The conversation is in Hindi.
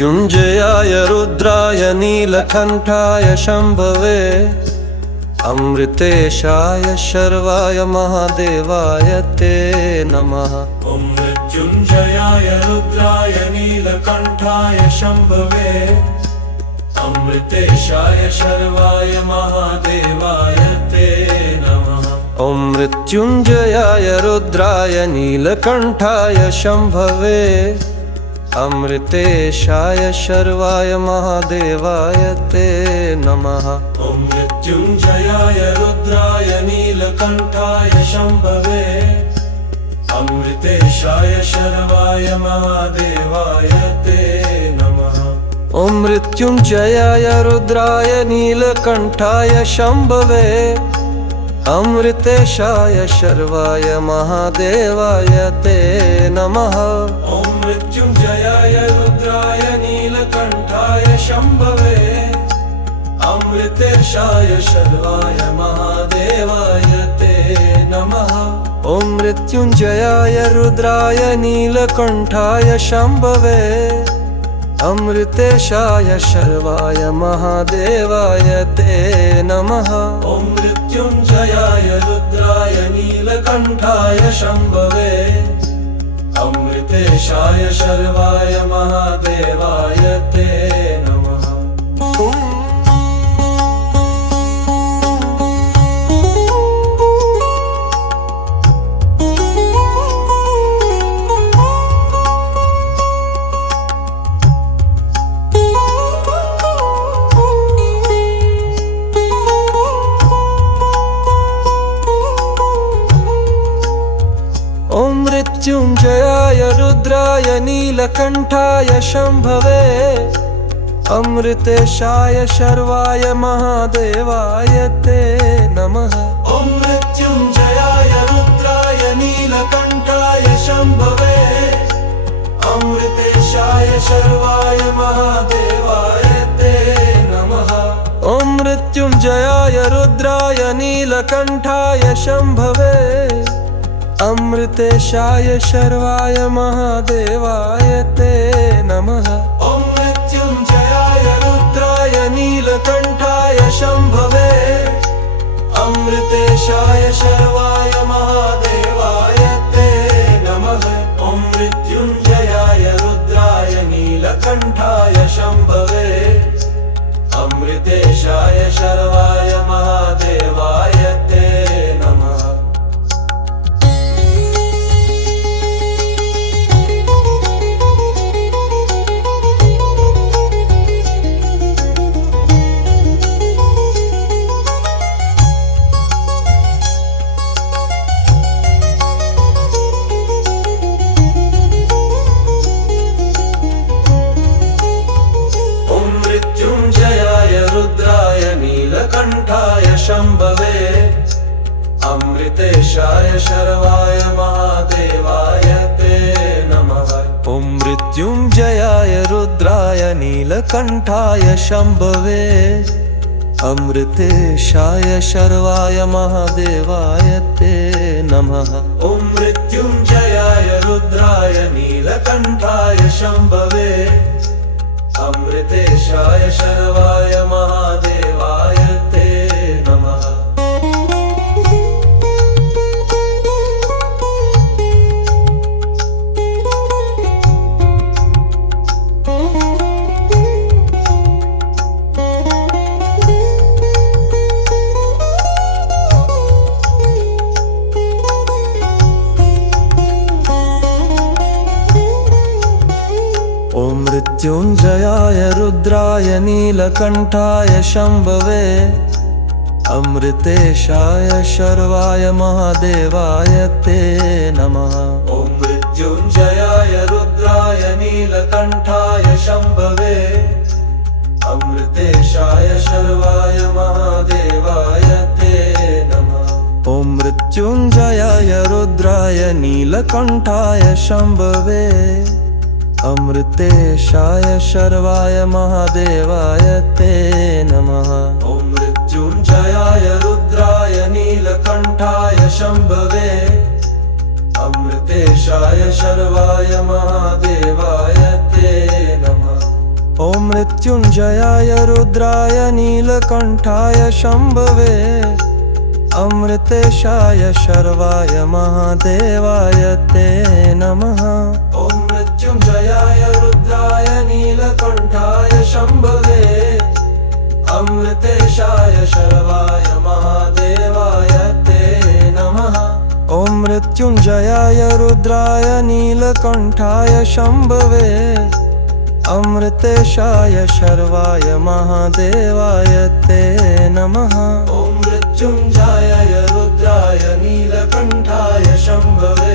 मृत्युञ्जयाय रुद्राय नीलकण्ठाय शम्भवे अमृतेशाय शर्वाय महादेवाय ते नमः। ॐ मृत्युञ्जयाय रुद्राय नीलकण्ठाय शम्भवे अमृतेशाय शर्वाय महादेवाय ते नमः। ॐ मृत्युञ्जयाय रुद्राय नीलकण्ठाय शम्भवे अमृतेशाय शर्वाय महादेवाय ते नमः। ॐ मृत्युञ्जयाय रुद्राय नीलकण्ठाय शम्भवे अमृतेशाय शर्वाय महादेवाय ते नमः। ॐ मृत्युञ्जयाय रुद्राय नीलकण्ठाय शम्भवे अमृतेशाय शर्वाय महादेवाय ते नमः। ॐ मृत्युञ्जयाय रुद्राय नीलकण्ठाय शम्भवे अमृतेशाय शर्वाय महादेवाय ते नमः। ॐ मृत्युञ्जयाय रुद्राय नीलकण्ठाय शम्भवे अमृतेशाय शर्वाय महादेवाय ते नमः। ॐ मृत्युञ्जयाय रुद्राय नीलकण्ठाय शम्भवे अमृतेशाय शर्वाय महादेवाय ते नमः। ॐ मृत्युञ्जयाय रुद्राय नीलकण्ठाय शम्भवे अमृतेशाय शर्वाय महादेवाय ते नमः। ॐ मृत्युञ्जयाय रुद्राय नीलकण्ठाय शम्भवे अमृतेशाय शर्वाय महादेवाय ते नमः। ॐ मृत्युञ्जयाय रुद्राय नीलकण्ठाय शम्भवे अमृतेशाय शर्वाय महादेवाय ते नमः। ॐ मृत्युञ्जयाय रुद्राय नीलकण्ठाय शम्भवे अमृतेशाय शर्वाय महादेवाय ते नमः। ॐ मृत्युञ्जयाय रुद्राय नीलकण्ठाय शम्भवे अमृतेशाय शर्वाय महादेवाय ते नमः। नीलकण्ठाय शम्भवे अमृतेशाय शर्वाय महादेवाय ते नमः। ॐ मृत्युञ्जयाय रुद्राय नीलकण्ठाय शम्भवे अमृतेशाय शर्वाय महादेवाय ते नमः। ॐ मृत्युञ्जयाय रुद्राय नीलकण्ठाय शम्भवे अमृतेशाय शर्वाय महादेवाय ते नमः। ॐ मृत्युञ्जयाय रुद्राय नीलकण्ठाय शम्भवे अमृतेशाय शर्वाय महादेवाय ते नमः। ॐ मृत्युञ्जयाय रुद्राय नीलकण्ठाय शम्भवे अमृतेशाय शर्वाय महादेवाय ते नमः। ॐ मृत्युञ्जयाय रुद्राय नीलकण्ठाय शम्भवे अमृतेशाय शर्वाय महादेवाय ते नमः। ॐ मृत्युञ्जयाय रुद्राय नीलकण्ठाय शम्भवे अमृतेशाय शर्वाय महादेवाय ते नमः। मृत्युञ्जयाय रुद्राय नीलकण्ठाय शम्भवे अमृतेशाय शर्वाय महादेवाय ते नमः। ॐ मृत्युञ्जयाय रुद्राय नीलकण्ठाय शम्भवे अमृतेशाय शर्वाय महादेवाय ते नमः। ॐ मृत्युञ्जयाय रुद्राय नीलकण्ठाय शम्भवे अमृतेशाय शर्वाय महादेवाय ते नमः। ॐ मृत्युञ्जयाय रुद्राय नीलकण्ठाय शम्भवे